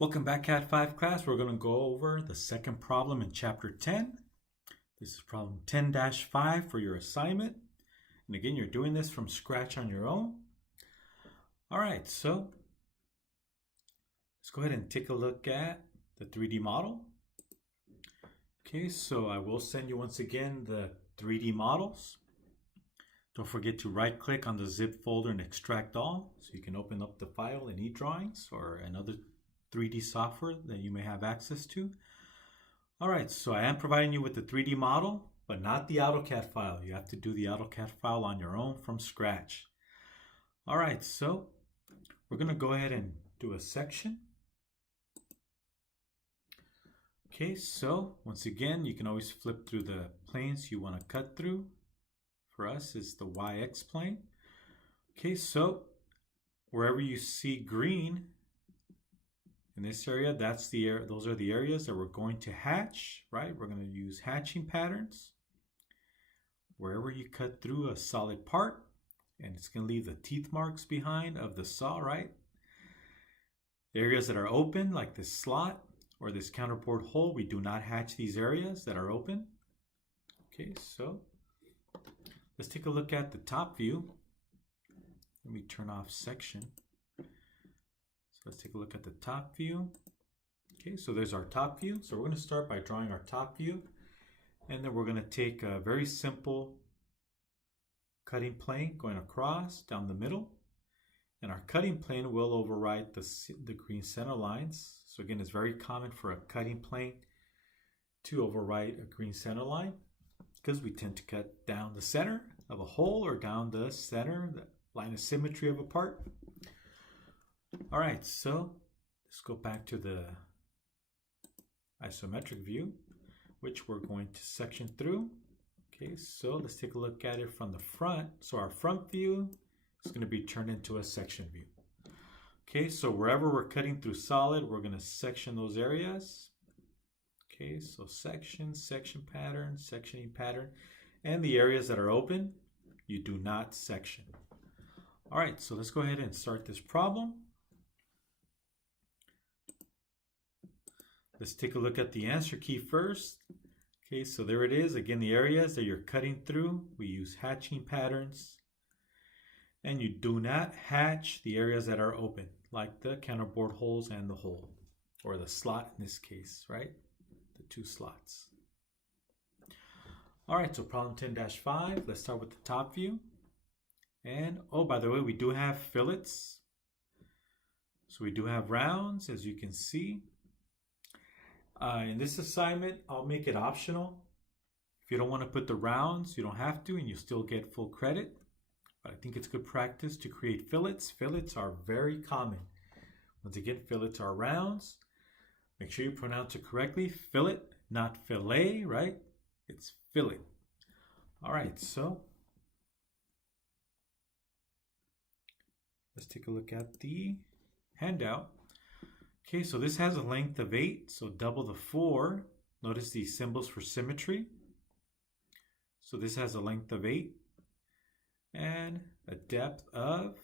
Welcome back, Cat 5 class. We're going to go over the second problem in Chapter 10. This is problem 10-5 for your assignment. And again, you're doing this from scratch on your own. All right, so let's go ahead and take a look at the 3D model. Okay, so I will send you once again the 3D models. Don't forget to right-click on the zip folder and extract all, so you can open up the file in eDrawings or another 3D software that you may have access to. All right, so I am providing you with the 3D model, but not the AutoCAD file. You have to do the AutoCAD file on your own from scratch. All right, so we're going to go ahead and do a section. Okay, so once again, you can always flip through the planes you want to cut through. For us, is the YX plane. Okay, so wherever you see green in this area, those are the areas that we're going to hatch, right? We're going to use hatching patterns. Wherever you cut through a solid part, and it's going to leave the teeth marks behind of the saw, right? The areas that are open, like this slot or this counterbore hole, we do not hatch these areas that are open. Okay, so let's take a look at the top view. Let me turn off section. So let's take a look at the top view. Okay, so there's our top view. So we're going to start by drawing our top view. And then we're going to take a very simple cutting plane going across down the middle. And our cutting plane will overwrite the green center lines. So again, it's very common for a cutting plane to overwrite a green center line, because we tend to cut down the center of a hole or down the center, the line of symmetry of a part. All right, so let's go back to the isometric view, which we're going to section through. Okay, so let's take a look at it from the front. So our front view is going to be turned into a section view. Okay, so wherever we're cutting through solid, we're going to section those areas. Okay, so section pattern, sectioning pattern, and the areas that are open, you do not section. All right, so let's go ahead and start this problem. Let's take a look at the answer key first. Okay, so there it is. Again, the areas that you're cutting through, we use hatching patterns. And you do not hatch the areas that are open, like the counterbore holes and the hole, or the slot in this case, right? Two slots. All right, so problem 10-5, let's start with the top view. And oh, by the way, we do have fillets. So we do have rounds, as you can see. In this assignment, I'll make it optional. If you don't want to put the rounds, you don't have to, and you still get full credit. But I think it's good practice to create fillets. Fillets are very common. Once again, fillets are rounds. Make sure you pronounce it correctly. Fillet, not fillet, right? It's fillet. All right, so let's take a look at the handout. Okay, so this has a length of 8, so double the 4. Notice these symbols for symmetry. So this has a length of 8 and a depth of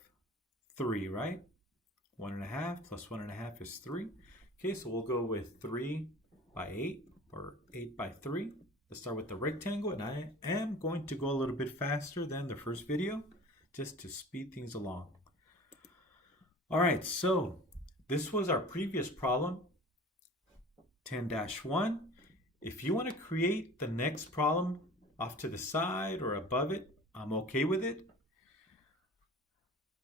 3, right? 1.5 plus 1.5 is 3. Okay, so we'll go with 3 by 8 or 8 by 3. Let's start with the rectangle, and I am going to go a little bit faster than the first video just to speed things along. All right, so this was our previous problem, 10-1. If you want to create the next problem off to the side or above it, I'm okay with it.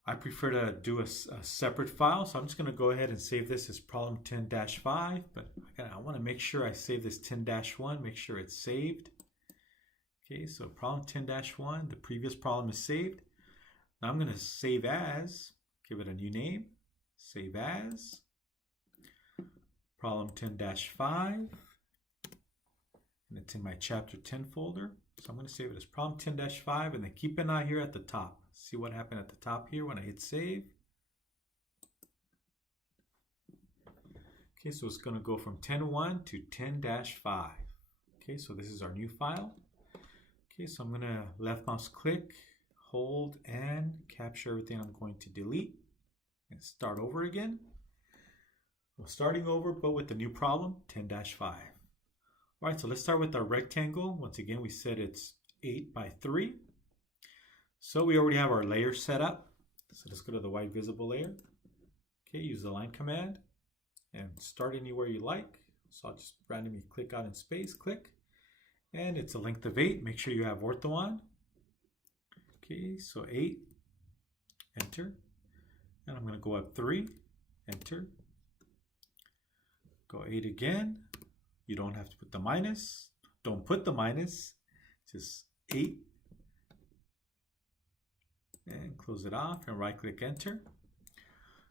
I prefer to do a separate file, so I'm just going to go ahead and save this as problem 10-5, but I want to make sure I save this 10-1, make sure it's saved. Okay, so problem 10-1, the previous problem is saved. Now I'm going to save as, give it a new name, save as, problem 10-5, and it's in my chapter 10 folder. So I'm going to save it as problem 10-5, and then keep an eye here at the top. See what happened at the top here when I hit save. Okay, so it's going to go from 10-1 to 10-5. Okay, so this is our new file. Okay, so I'm going to left mouse click, hold, and capture everything I'm going to delete and start over again. Well, starting over, but with the new problem, 10-5. All right, so let's start with our rectangle. Once again, we said it's 8 by 3. So we already have our layer set up. So let's go to the white visible layer. Okay, use the line command and start anywhere you like. So I'll just randomly click out in space, click. And it's a length of 8. Make sure you have ortho on. Okay, so 8, enter. And I'm going to go up 3, enter. Go 8 again. You don't have to put the minus. Don't put the minus. Just 8. And close it off and right click enter.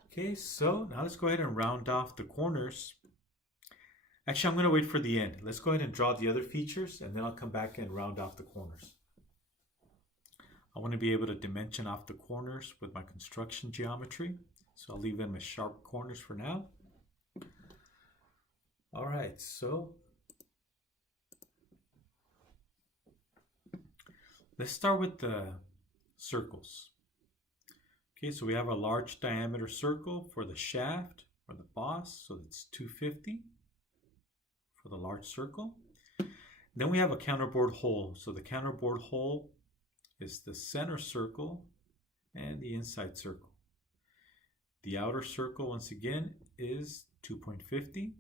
Okay, so now let's go ahead and round off the corners. Actually, I'm going to wait for the end. Let's go ahead and draw the other features and then I'll come back and round off the corners. I want to be able to dimension off the corners with my construction geometry. So I'll leave them as sharp corners for now. All right, so let's start with the circles. Okay, so we have a large diameter circle for the shaft or the boss, so that's 250 for the large circle. Then we have a counterbore hole. So the counterbore hole is the center circle and the inside circle. The outer circle, once again, is 2.50.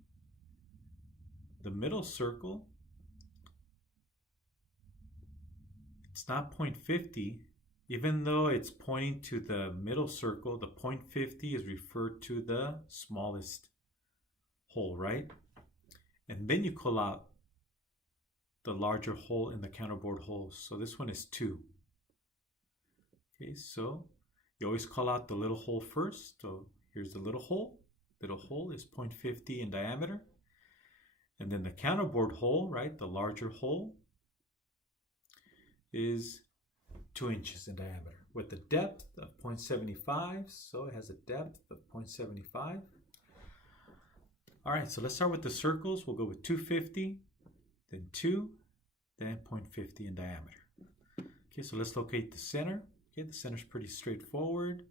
The middle circle, it's not 0.50. Even though it's pointing to the middle circle, the 0.50 is referred to the smallest hole, right? And then you call out the larger hole in the counterbore hole. So this one is 2. Okay, so you always call out the little hole first. So here's the little hole. Little hole is 0.50 in diameter. And then the counterbore hole, right, the larger hole, is 2 inches in diameter with a depth of 0.75. So it has a depth of 0.75. All right, so let's start with the circles. We'll go with 250, then 2, then 0.50 in diameter. Okay, so let's locate the center. Okay, the center is pretty straightforward.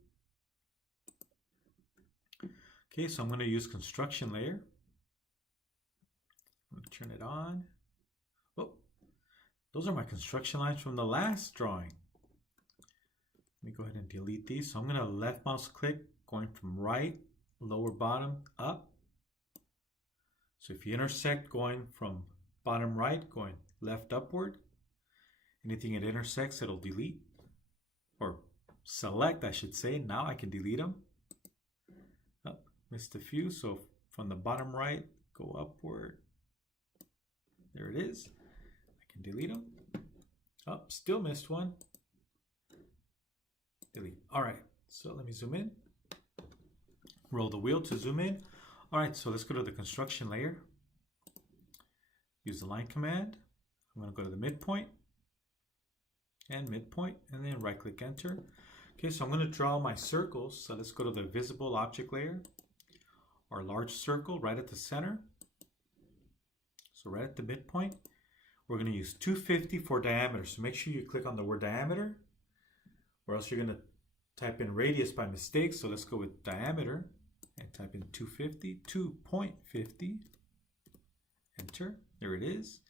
Okay, so I'm going to use construction layer. I'm going to turn it on. Oh, those are my construction lines from the last drawing. Let me go ahead and delete these. So I'm going to left mouse click, going from right, lower bottom, up. So if you intersect going from bottom right, going left upward, anything it intersects, it'll delete. Or select, I should say. Now I can delete them. Oh, missed a few. So from the bottom right, go upward. There it is. I can delete them. Oh, still missed one. Delete. All right, so let me zoom in. Roll the wheel to zoom in. All right, so let's go to the construction layer. Use the line command. I'm going to go to the midpoint and midpoint, and then right click enter. Okay, so I'm going to draw my circles. So let's go to the visible object layer. Our large circle right at the center. So right at the midpoint, we're going to use 250 for diameter. So make sure you click on the word diameter, or else you're going to type in radius by mistake. So let's go with diameter and type in 250, 2.50. Enter. There it is.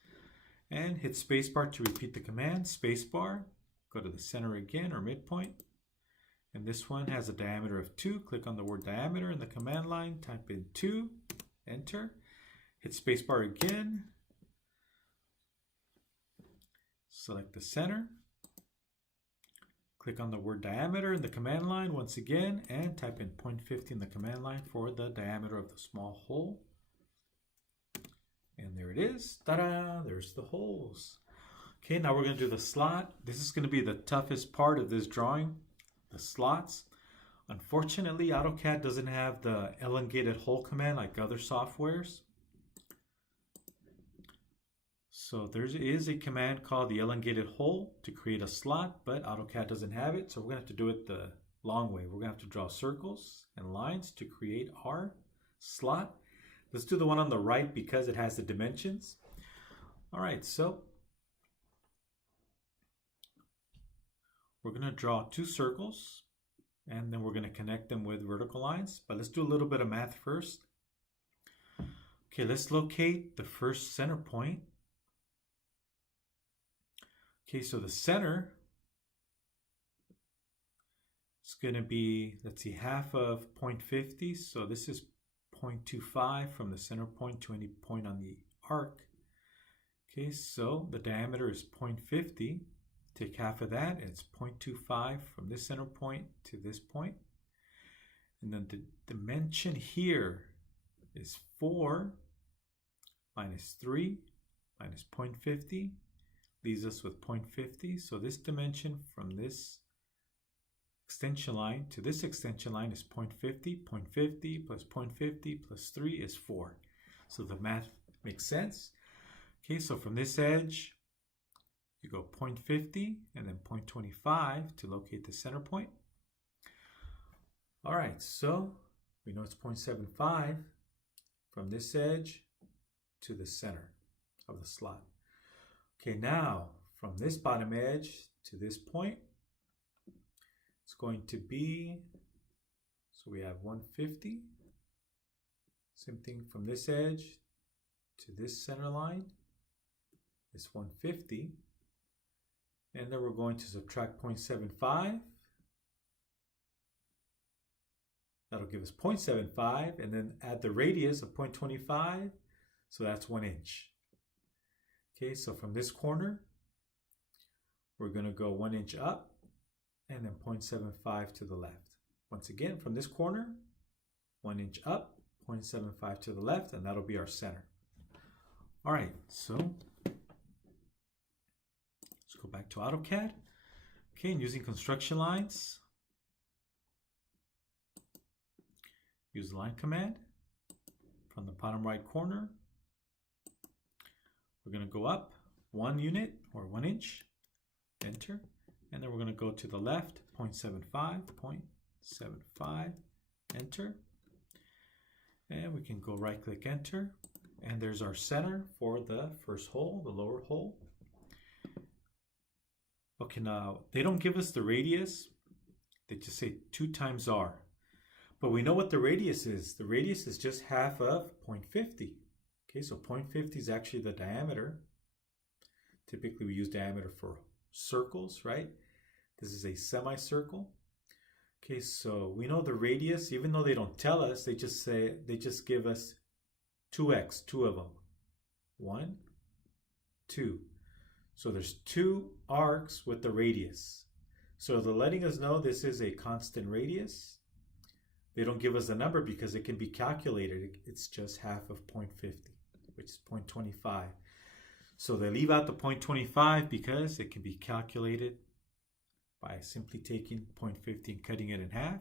And hit spacebar to repeat the command. Spacebar. Go to the center again, or midpoint. And this one has a diameter of 2. Click on the word diameter in the command line. Type in 2. Enter. Hit spacebar again. Select the center. Click on the word diameter in the command line once again and type in 0.50 in the command line for the diameter of the small hole. And there it is. Ta-da! There's the holes. Okay, now we're going to do the slot. This is going to be the toughest part of this drawing, the slots. Unfortunately, AutoCAD doesn't have the elongated hole command like other softwares. So there is a command called the elongated hole to create a slot, but AutoCAD doesn't have it. So we're going to have to do it the long way. We're going to have to draw circles and lines to create our slot. Let's do the one on the right because it has the dimensions. All right, so we're going to draw 2 circles and then we're going to connect them with vertical lines. But let's do a little bit of math first. Okay, let's locate the first center point. Okay, so the center is going to be, let's see, half of 0.50. So this is 0.25 from the center point to any point on the arc. Okay, so the diameter is 0.50. Take half of that, and it's 0.25 from this center point to this point. And then the dimension here is 4 minus 3 minus 0.50 leaves us with 0.50. So this dimension from this extension line to this extension line is 0.50. 0.50 plus 0.50 plus 3 is 4. So the math makes sense. Okay, so from this edge, you go 0.50 and then 0.25 to locate the center point. All right, so we know it's 0.75 from this edge to the center of the slot. Okay, now from this bottom edge to this point, it's going to be, so we have 150. Same thing from this edge to this center line is 150. And then we're going to subtract 0.75. That'll give us 0.75, and then add the radius of 0.25, so that's 1 inch. Okay, so from this corner, we're going to go 1 inch up, and then 0.75 to the left. Once again, from this corner, 1 inch up, 0.75 to the left, and that'll be our center. All right, so let's go back to AutoCAD. Okay, and using construction lines, use the line command from the bottom right corner. We're going to go up 1 unit or 1 inch, enter, and then we're going to go to the left 0.75, 0.75, enter, and we can go right click enter, and there's our center for the first hole, the lower hole. Okay, now they don't give us the radius, they just say 2 times r. But we know what the radius is. The radius is just half of 0.50. Okay, so 0.50 is actually the diameter. Typically we use diameter for circles, right? This is a semicircle. Okay, so we know the radius, even though they don't tell us, they just give us 2x, 2 of them. 1, 2. So there's 2 arcs with the radius. So they're letting us know this is a constant radius. They don't give us a number because it can be calculated. It's just half of 0.50, which is 0.25. So they leave out the 0.25 because it can be calculated by simply taking 0.50 and cutting it in half.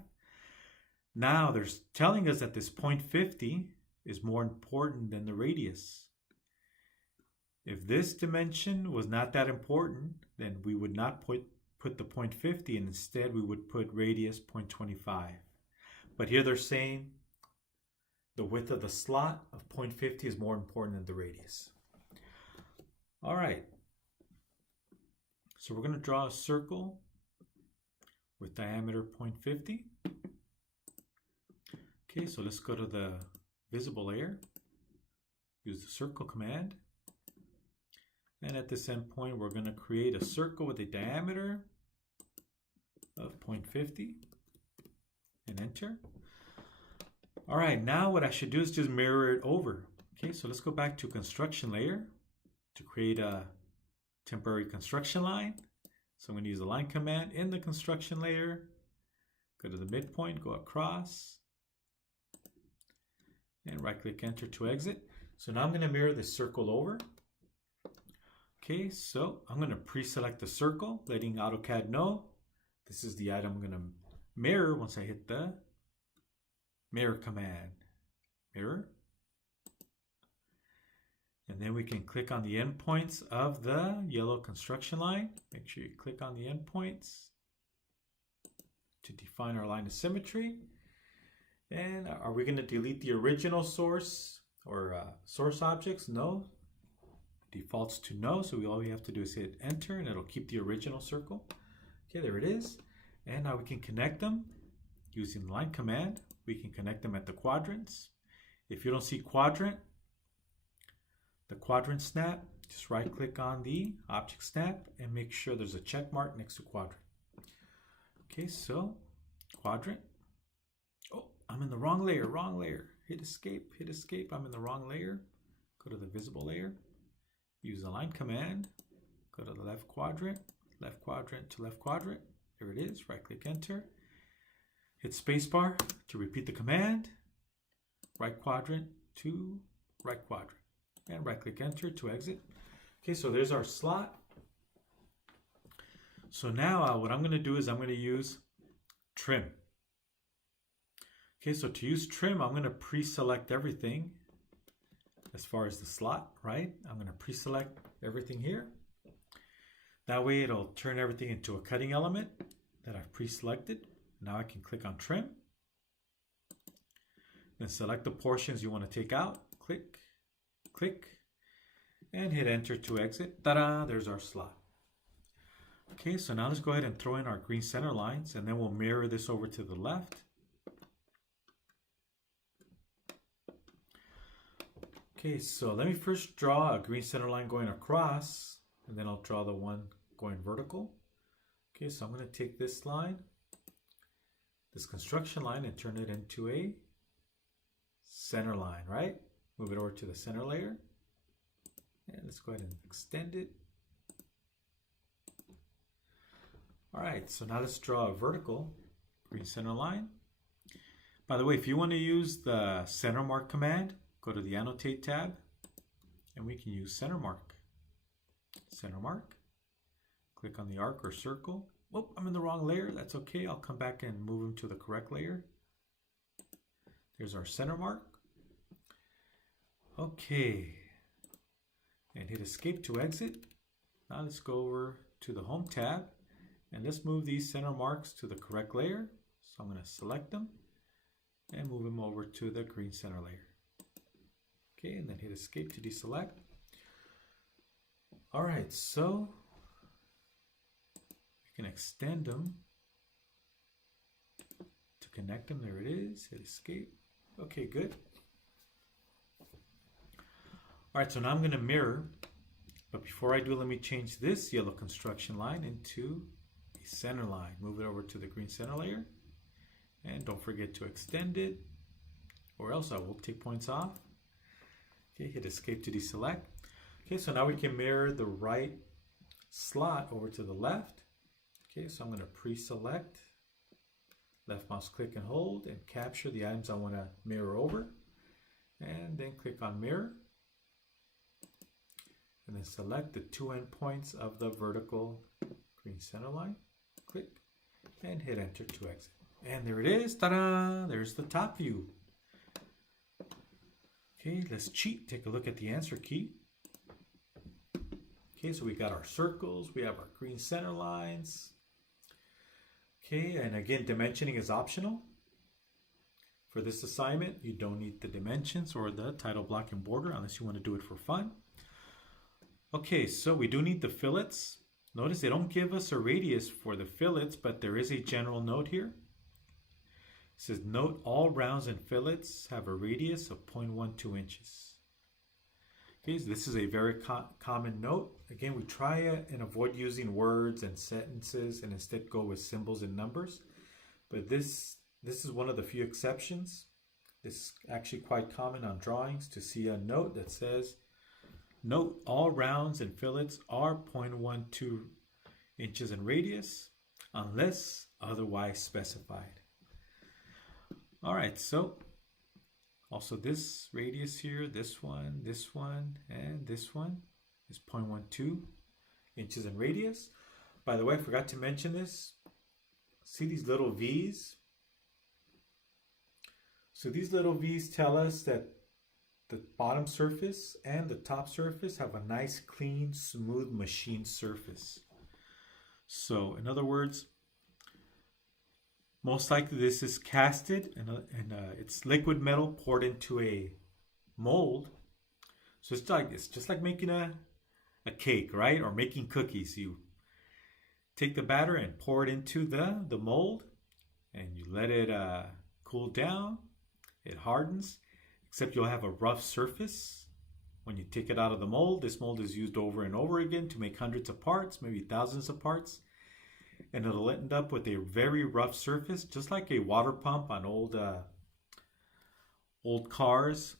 Now they're telling us that this 0.50 is more important than the radius. If this dimension was not that important, then we would not put the 0.50, and instead we would put radius 0.25. But here they're saying the width of the slot of 0.50 is more important than the radius. All right. So we're going to draw a circle with diameter 0.50. Okay, so let's go to the visible layer. Use the circle command. And at this end point, we're going to create a circle with a diameter of 0.50. And enter. All right, now what I should do is just mirror it over. Okay, so let's go back to construction layer to create a temporary construction line. So I'm going to use the line command in the construction layer, go to the midpoint, go across, and right click enter to exit. So now I'm going to mirror this circle over. Okay, so I'm going to pre-select the circle, letting AutoCAD know this is the item I'm going to mirror once I hit the mirror command. Mirror. And then we can click on the endpoints of the yellow construction line. Make sure you click on the endpoints to define our line of symmetry. And are we going to delete the original source or source objects? No. Defaults to no. So all we have to do is hit enter and it'll keep the original circle. Okay, there it is. And now we can connect them using the line command. We can connect them at the quadrants. If you don't see quadrant, the quadrant snap, just right click on the object snap and make sure there's a check mark next to quadrant. Okay, so quadrant. Oh, I'm in the wrong layer, Hit escape, I'm in the wrong layer. Go to the visible layer, use the line command, go to the left quadrant to left quadrant. There it is, right click enter. Hit spacebar to repeat the command, right quadrant to right quadrant. And right click enter to exit. Okay, so there's our slot. So now what I'm going to do is I'm going to use trim. Okay, so to use trim, I'm going to pre-select everything as far as the slot, right? I'm going to pre-select everything here. That way it'll turn everything into a cutting element that I've pre-selected. Now I can click on trim. Then select the portions you want to take out. Click, click, and hit enter to exit. Ta-da, there's our slot. Okay, so now let's go ahead and throw in our green center lines, and then we'll mirror this over to the left. Okay, so let me first draw a green center line going across, and then I'll draw the one going vertical. Okay, so I'm going to take this line, this construction line, and turn it into a center line, right? Move it over to the center layer. And let's go ahead and extend it. All right, so now let's draw a vertical green center line. By the way, if you want to use the center mark command, go to the annotate tab, and we can use center mark. Center mark. Click on the arc or circle. Oh, I'm in the wrong layer. That's okay. I'll come back and move them to the correct layer. There's our center mark. Okay. And hit escape to exit. Now let's go over to the home tab and let's move these center marks to the correct layer. So I'm going to select them and move them over to the green center layer. Okay, and then hit escape to deselect. All right, so we can extend them to connect them. There it is. Hit escape. Okay, good. All right, so now I'm going to mirror, but before I do, let me change this yellow construction line into a center line. Move it over to the green center layer, and don't forget to extend it, or else I will take points off. Okay, hit escape to deselect. Okay, so now we can mirror the right slot over to the left. Okay, so I'm going to pre-select, left mouse click and hold, and capture the items I want to mirror over, and then click on mirror. And then select the two endpoints of the vertical green center line. Click and hit enter to exit. And there it is. Ta-da! There's the top view. Okay, let's cheat. Take a look at the answer key. Okay, so we got our circles. We have our green center lines. Okay, and again, dimensioning is optional. For this assignment, you don't need the dimensions or the title block and border unless you want to do it for fun. Okay, so we do need the fillets. Notice they don't give us a radius for the fillets, but there is a general note here. It says, note all rounds and fillets have a radius of 0.12 inches. Okay, so this is a very common note. Again, we try and avoid using words and sentences and instead go with symbols and numbers. But this is one of the few exceptions. This is actually quite common on drawings to see a note that says, note all rounds and fillets are 0.12 inches in radius unless otherwise specified. All right, so also this radius here, this one, and this one is 0.12 inches in radius. By the way, I forgot to mention this. See these little V's? So these little V's tell us that the bottom surface and the top surface have a nice, clean, smooth machined surface. So in other words, most likely this is casted and it's liquid metal poured into a mold. So it's just like making a cake, right? Or making cookies. You take the batter and pour it into the mold and you let it cool down. It hardens. Except you'll have a rough surface when you take it out of the mold, this mold is used over and over again to make hundreds of parts, maybe thousands of parts. And it'll end up with a very rough surface, just like a water pump on old cars,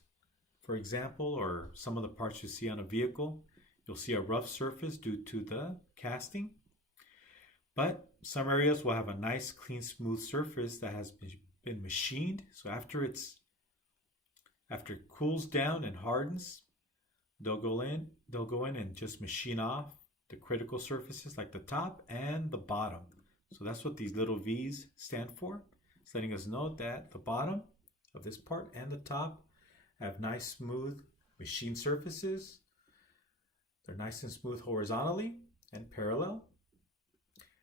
for example, or some of the parts you see on a vehicle. You'll see a rough surface due to the casting. But some areas will have a nice, clean, smooth surface that has been machined. So after it cools down and hardens, they'll go in and just machine off the critical surfaces like the top and the bottom. So that's what these little V's stand for. It's letting us know that the bottom of this part and the top have nice, smooth machine surfaces. They're nice and smooth horizontally and parallel.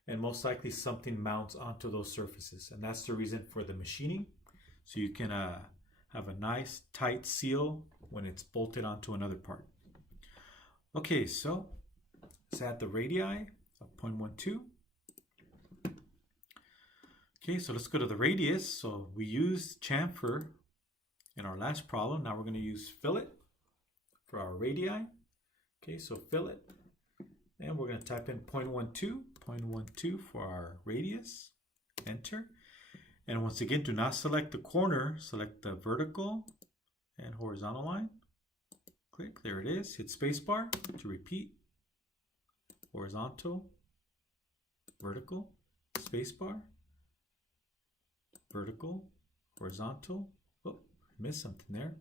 And most likely something mounts onto those surfaces. And that's the reason for the machining. So you can have a nice tight seal when it's bolted onto another part. Okay, so let's add the radii of 0.12. Okay, so let's go to the radius. So we used chamfer in our last problem. Now we're going to use fillet for our radii. Okay, so fillet. And we're going to type in 0.12 for our radius. Enter. And once again, do not select the corner. Select the vertical and horizontal line. Click. There it is. Hit spacebar to repeat. Horizontal, vertical, spacebar, vertical, horizontal. Oh, I missed something there.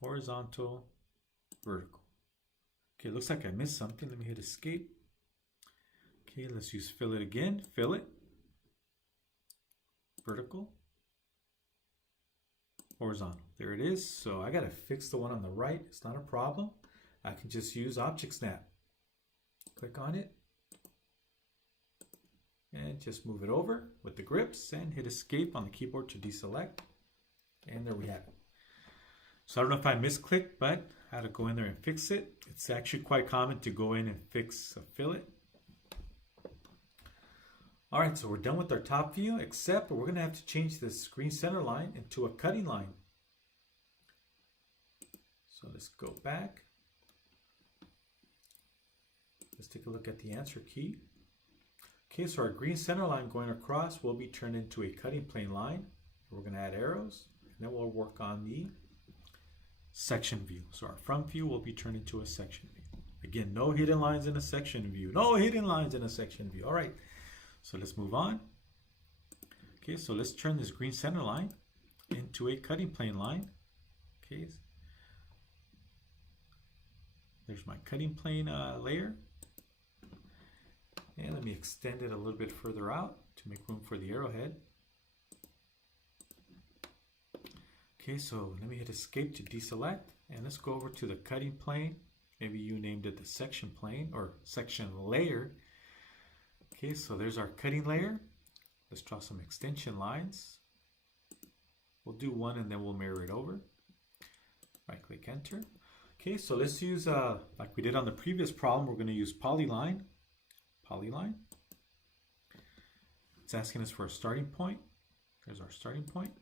Horizontal, vertical. Okay, looks like I missed something. Let me hit escape. Okay, let's use fillet again. Fillet, vertical, horizontal. There it is. So I got to fix the one on the right. It's not a problem. I can just use Object Snap. Click on it and just move it over with the grips and hit escape on the keyboard to deselect. And there we have it. So I don't know if I misclicked, but I had to go in there and fix it. It's actually quite common to go in and fix a fillet. All right, so we're done with our top view, except we're going to have to change this green center line into a cutting line. So let's go back. Let's take a look at the answer key. Okay, so our green center line going across will be turned into a cutting plane line. We're going to add arrows, and then we'll work on the section view. So our front view will be turned into a section view. Again, no hidden lines in a section view. No hidden lines in a section view. All right, so let's move on. Okay, so let's turn this green center line into a cutting plane line. Okay, there's my cutting plane layer. And let me extend it a little bit further out to make room for the arrowhead. Okay, so let me hit escape to deselect. And let's go over to the cutting plane. Maybe you named it the section plane or section layer. Okay, so there's our cutting layer. Let's draw some extension lines. We'll do one and then we'll mirror it over. Right click enter. Okay, so let's use, like we did on the previous problem, we're going to use polyline. Polyline. It's asking us for a starting point. There's our starting point.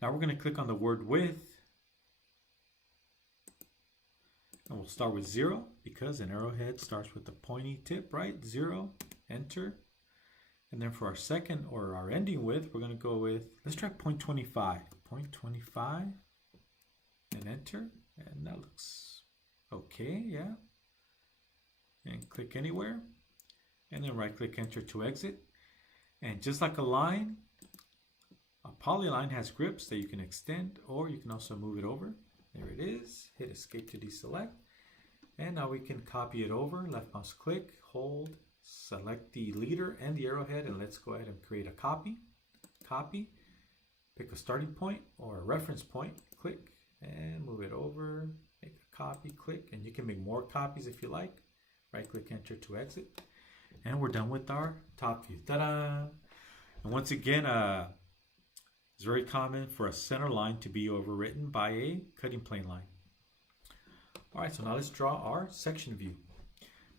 Now we're going to click on the word width. And we'll start with 0 because an arrowhead starts with the pointy tip, right? 0, enter. And then for our second or our ending width, we're going to go with, let's try 0.25. 0.25 and enter. And that looks okay, yeah. And click anywhere. And then right click enter to exit. And just like a line, a polyline has grips that you can extend or you can also move it over. There it is. Hit escape to deselect. And now we can copy it over. Left mouse click, hold, select the leader and the arrowhead, and let's go ahead and create a copy. Copy. Pick a starting point or a reference point. Click and move it over. Make a copy. Click, and you can make more copies if you like. Right click enter to exit. And we're done with our top view. Ta-da! And once again, it's very common for a center line to be overwritten by a cutting plane line. All right, so now let's draw our section view.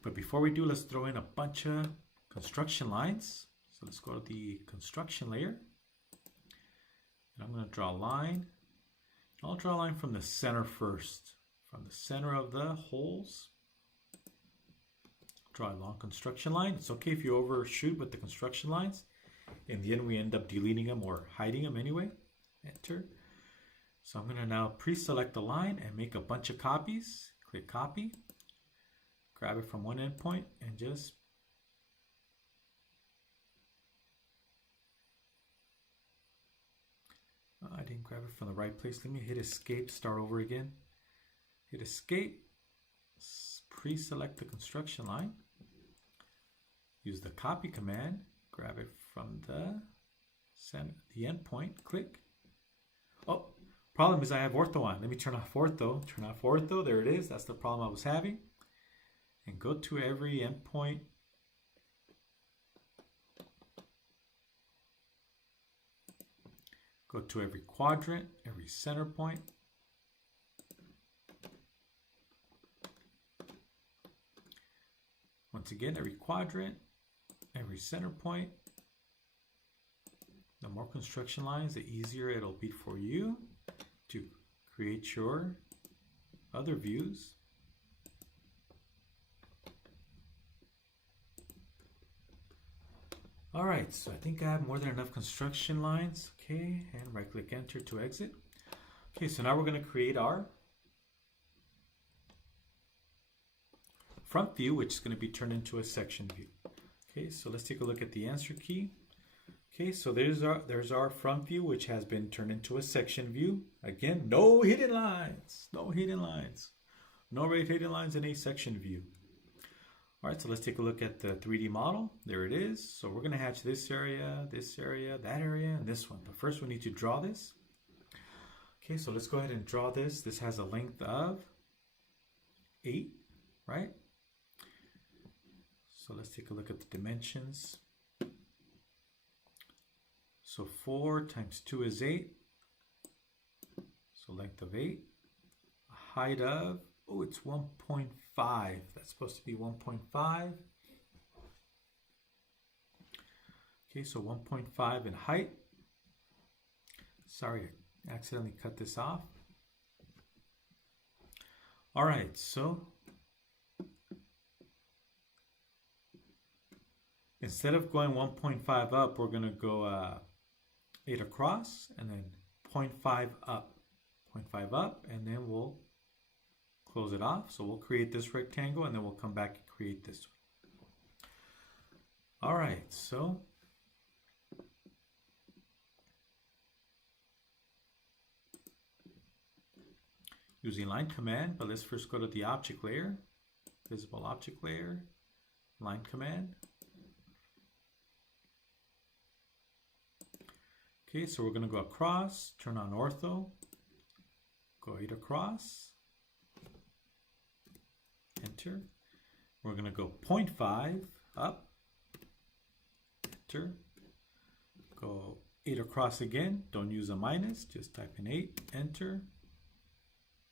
But before we do, let's throw in a bunch of construction lines. So let's go to the construction layer. And I'm going to draw a line. I'll draw a line from the center first. From the center of the holes, draw a long construction line. It's okay if you overshoot with the construction lines. In the end, we end up deleting them or hiding them anyway. Enter. So I'm going to now pre-select the line and make a bunch of copies. Click copy. Grab it from one endpoint and just I didn't grab it from the right place. Let me hit escape, start over again. Hit escape, pre-select the construction line. Use the copy command, grab it from the endpoint, click. Oh, problem is I have ortho on. Let me turn off ortho. Turn off ortho, there it is. That's the problem I was having. And go to every endpoint. Go to every quadrant, every center point. Once again, every quadrant, every center point. The more construction lines, the easier it'll be for you to create your other views. All right, so I think I have more than enough construction lines. Okay, and right click enter to exit. Okay, so now we're going to create our front view, which is going to be turned into a section view. Okay, so let's take a look at the answer key. Okay, so there's our front view, which has been turned into a section view. Again, no hidden lines, no hidden lines, no red hidden lines in a section view. All right, so let's take a look at the 3D model. There it is. So we're going to hatch this area, that area, and this one. But first we need to draw this. Okay, so let's go ahead and draw this. This has a length of 8, right? So let's take a look at the dimensions. So 4 times 2 is 8. So length of 8. A height of, oh, it's 1.5. That's supposed to be 1.5. Okay, so 1.5 in height. Sorry, I accidentally cut this off. All right, so instead of going 1.5 up, we're going to go 8 across and then 0.5 up. 0.5 up, and then we'll close it off. So we'll create this rectangle and then we'll come back and create this one. All right, so using line command, but let's first go to the object layer, visible object layer, line command. Okay, so we're going to go across, turn on ortho, go 8 across, enter. We're going to go 0.5 up, enter. Go 8 across again, don't use a minus, just type in 8, enter,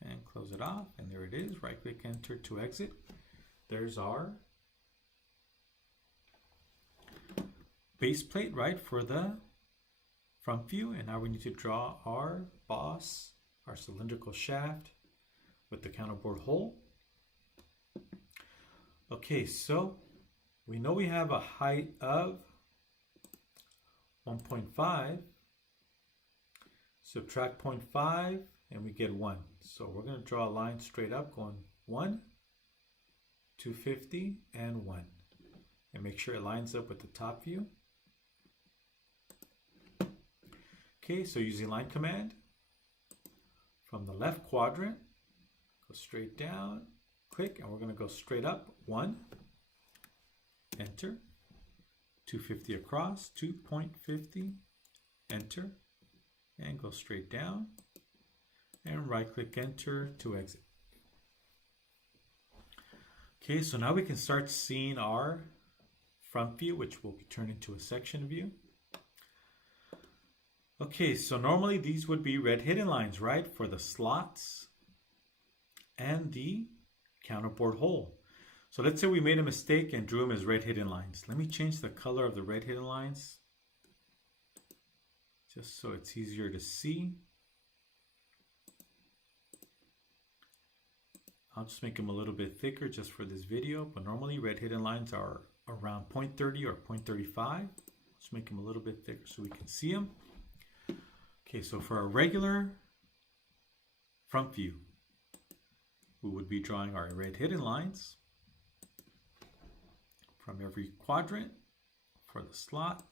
and close it off. And there it is, right click enter to exit. There's our base plate, right, for the front view. And now we need to draw our boss, our cylindrical shaft with the counterbore hole. Okay, so we know we have a height of 1.5. Subtract 0.5 and we get 1. So we're going to draw a line straight up going 1, 250, and 1. And make sure it lines up with the top view. Okay, so using line command, from the left quadrant, go straight down, click, and we're going to go straight up, 1, enter, 250 across, 2.50, enter, and go straight down, and right click enter to exit. Okay, so now we can start seeing our front view, which will be turned into a section view. Okay, so normally these would be red hidden lines, right, for the slots and the counterbore hole. So let's say we made a mistake and drew them as red hidden lines. Let me change the color of the red hidden lines just so it's easier to see. I'll just make them a little bit thicker just for this video, but normally red hidden lines are around 0.30 or 0.35. Let's make them a little bit thicker so we can see them. Okay, so for a regular front view, we would be drawing our red hidden lines from every quadrant for the slot.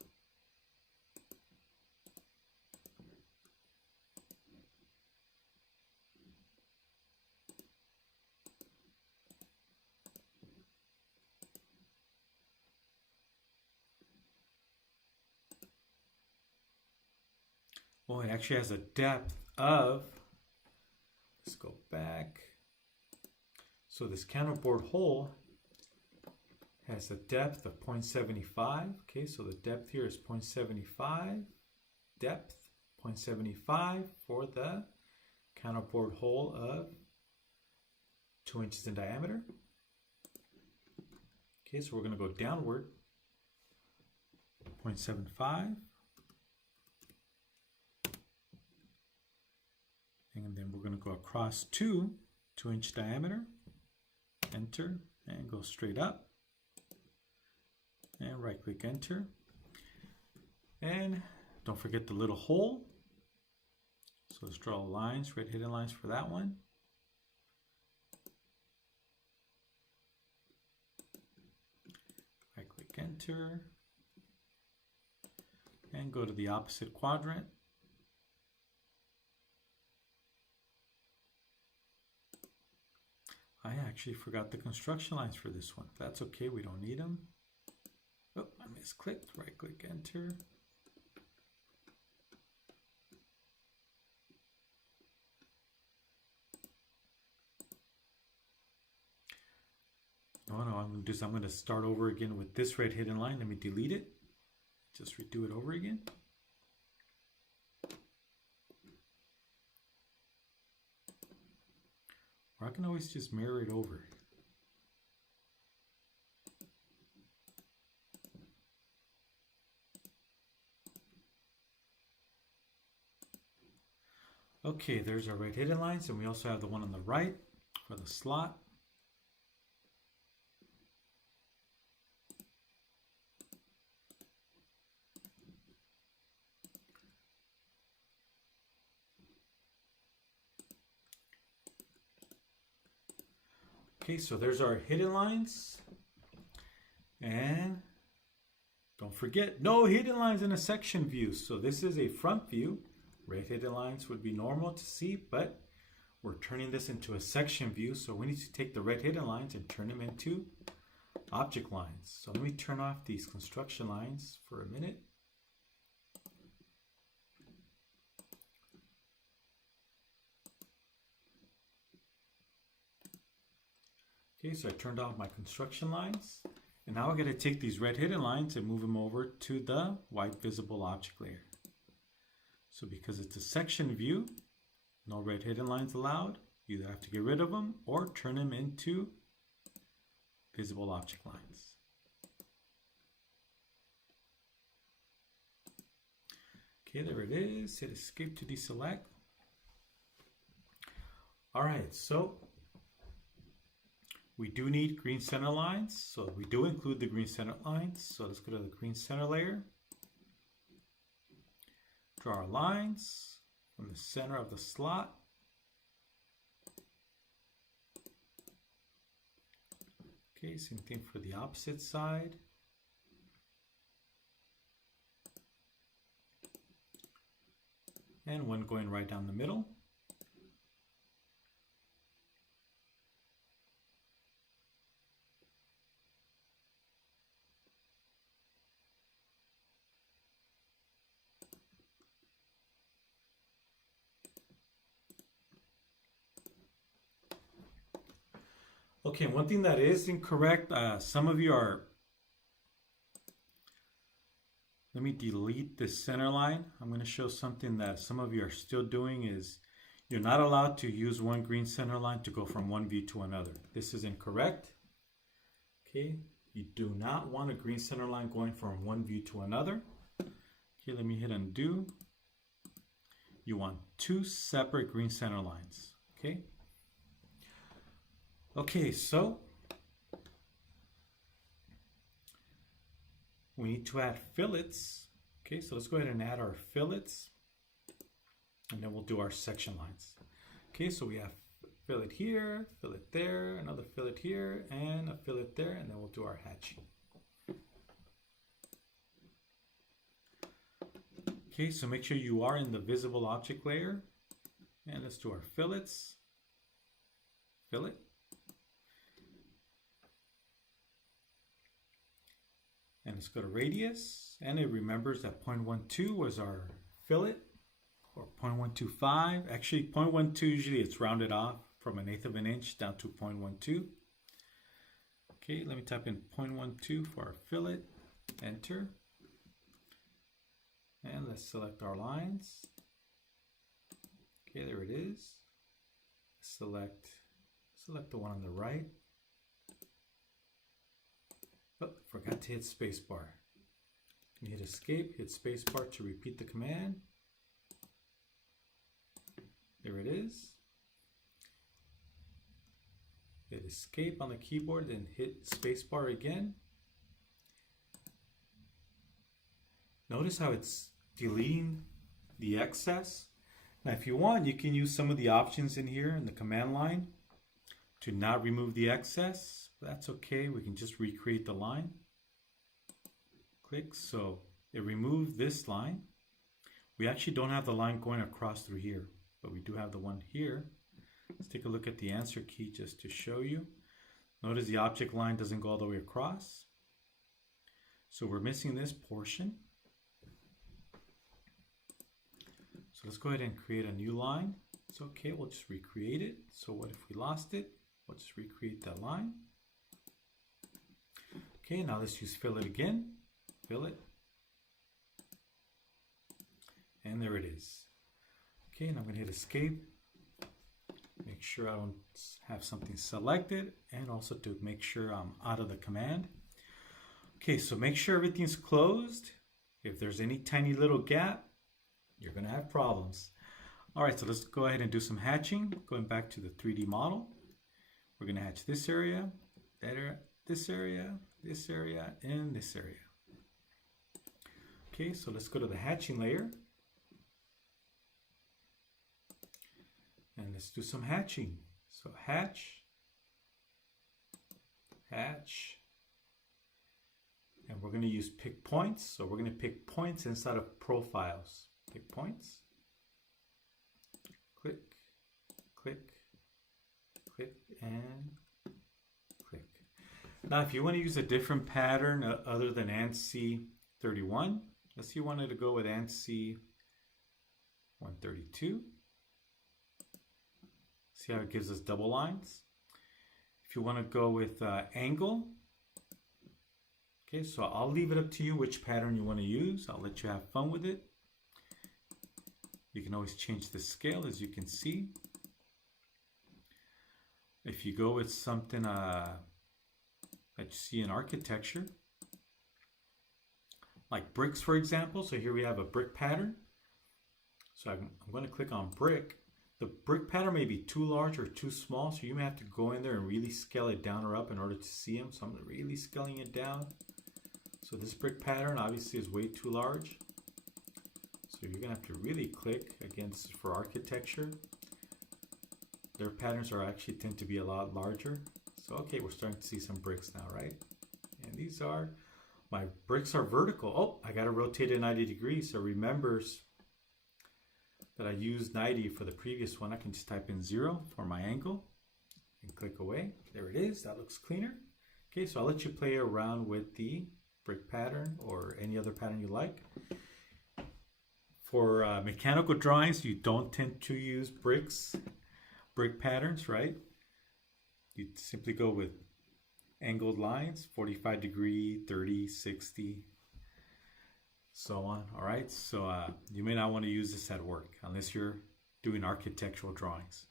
Well, it actually has a depth of, let's go back. So this counterbore hole has a depth of 0.75. Okay, so the depth here is 0.75. Depth 0.75 for the counterbore hole of 2 inches in diameter. Okay, so we're going to go downward 0.75. And then we're going to go across 2-inch diameter, enter, and go straight up. And right click enter. And don't forget the little hole. So let's draw lines, red hidden lines for that one. Right click enter. And go to the opposite quadrant. I actually forgot the construction lines for this one. That's okay, we don't need them. Oh, I misclicked. Right click enter. No, I'm going to start over again with this red hidden line. Let me delete it. Just redo it over again. Or I can always just mirror it over. Okay, there's our red hidden lines, and we also have the one on the right for the slot. Okay, so there's our hidden lines. And don't forget, no hidden lines in a section view. So this is a front view. Red hidden lines would be normal to see, but we're turning this into a section view. So we need to take the red hidden lines and turn them into object lines. So let me turn off these construction lines for a minute. Okay, so I turned off my construction lines. And now I'm going to take these red hidden lines and move them over to the white visible object layer. So because it's a section view, no red hidden lines allowed. You either have to get rid of them or turn them into visible object lines. Okay, there it is. Hit escape to deselect. All right, so we do need green center lines, so we do include the green center lines. So let's go to the green center layer. Draw our lines from the center of the slot. Okay, same thing for the opposite side. And one going right down the middle. Okay, one thing that is incorrect, some of you are, let me delete this center line. I'm going to show something that some of you are still doing is you're not allowed to use one green center line to go from one view to another. This is incorrect. Okay, you do not want a green center line going from one view to another. Okay, let me hit undo. you want 2 separate green center lines. Okay. Okay, so we need to add fillets. Okay, so let's go ahead and add our fillets, and then we'll do our section lines. Okay, so we have fillet here, fillet there, another fillet here, and a fillet there, and then we'll do our hatching. Okay, so make sure you are in the visible object layer, and let's do our fillets. Fillet. And let's go to radius, and it remembers that 0.12 was our fillet, or 0.125. Actually, 0.12 usually it's rounded off from 1/8 of an inch down to 0.12. Okay, let me type in 0.12 for our fillet. Enter. And let's select our lines. Okay, there it is. Select the one on the right. Oh, forgot to hit spacebar. You hit escape, hit spacebar to repeat the command. There it is. Hit escape on the keyboard, then hit spacebar again. Notice how it's deleting the excess. Now if you want, you can use some of the options in here in the command line to not remove the excess. That's okay, we can just recreate the line. Click, so it removed this line. We actually don't have the line going across through here, but we do have the one here. Let's take a look at the answer key just to show you. Notice the object line doesn't go all the way across. So we're missing this portion. So let's go ahead and create a new line. It's okay, we'll just recreate it. So what if we lost it? We'll just recreate that line. Okay, now let's use fillet again. Fillet. And there it is. Okay, and I'm going to hit escape. Make sure I don't have something selected, and also to make sure I'm out of the command. Okay, so make sure everything's closed. If there's any tiny little gap, you're going to have problems. All right, so let's go ahead and do some hatching. Going back to the 3D model. We're going to hatch this area, that area, this area, this area, and this area. Okay, so let's go to the hatching layer. And let's do some hatching. So hatch, hatch, and we're going to use pick points. So we're going to pick points inside of profiles. Pick points. Click, click, click, and click. Now, if you want to use a different pattern other than ANSI 31, let's say you wanted to go with ANSI 132. See how it gives us double lines? If you want to go with angle, okay, so I'll leave it up to you which pattern you want to use. I'll let you have fun with it. You can always change the scale, as you can see. If you go with something that you see in architecture, like bricks, for example. So here we have a brick pattern. So I'm going to click on brick. The brick pattern may be too large or too small, so you may have to go in there and really scale it down or up in order to see them. So I'm really scaling it down. So this brick pattern obviously is way too large. So you're going to have to really click. Again, this is for architecture. Their patterns are actually tend to be a lot larger. So okay, we're starting to see some bricks now, right? And these are, my bricks are vertical. Oh, I got to rotate it 90 degrees. So it remembers that I used 90 for the previous one. I can just type in 0 for my angle and click away. There it is. That looks cleaner. Okay, so I'll let you play around with the brick pattern or any other pattern you like. For mechanical drawings, you don't tend to use brick patterns, right? You simply go with angled lines, 45 degree, 30, 60, so on. All right, so you may not want to use this at work unless you're doing architectural drawings.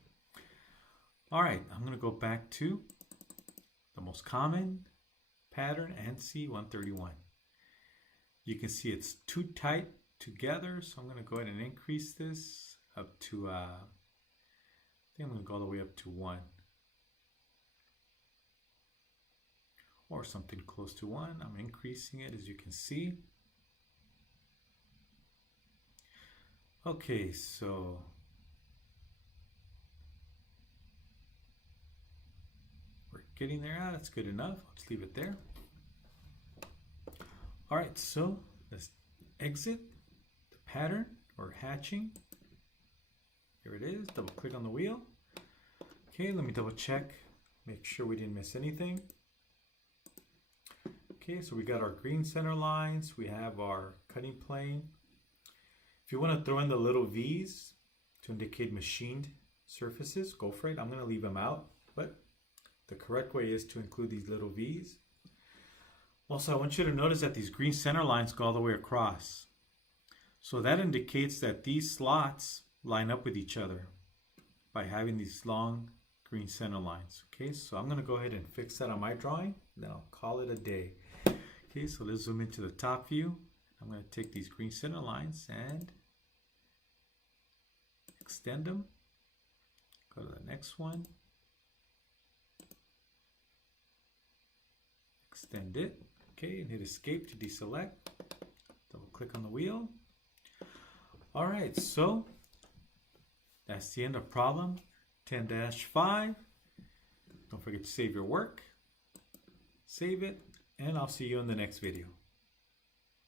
All right, I'm going to go back to the most common pattern, ANSI 131. You can see it's too tight together, so I'm going to go ahead and increase this up to, I think I'm going to go all the way up to 1. Or something close to 1. I'm increasing it, as you can see. Okay, so we're getting there. That's good enough. Let's leave it there. All right, so let's exit the pattern or hatching. Here it is. Double click on the wheel. Okay, let me double check. Make sure we didn't miss anything. Okay, so we got our green center lines. We have our cutting plane. If you want to throw in the little V's to indicate machined surfaces, go for it. I'm going to leave them out, but the correct way is to include these little V's. Also, I want you to notice that these green center lines go all the way across. So that indicates that these slots line up with each other by having these long green center lines. Okay, so I'm going to go ahead and fix that on my drawing. Then I'll call it a day. Okay, so let's zoom into the top view. I'm going to take these green center lines and extend them. Go to the next one. Extend it. Okay, and hit escape to deselect. Double click on the wheel. All right, so that's the end of problem 10-5. Don't forget to save your work. Save it, and I'll see you in the next video.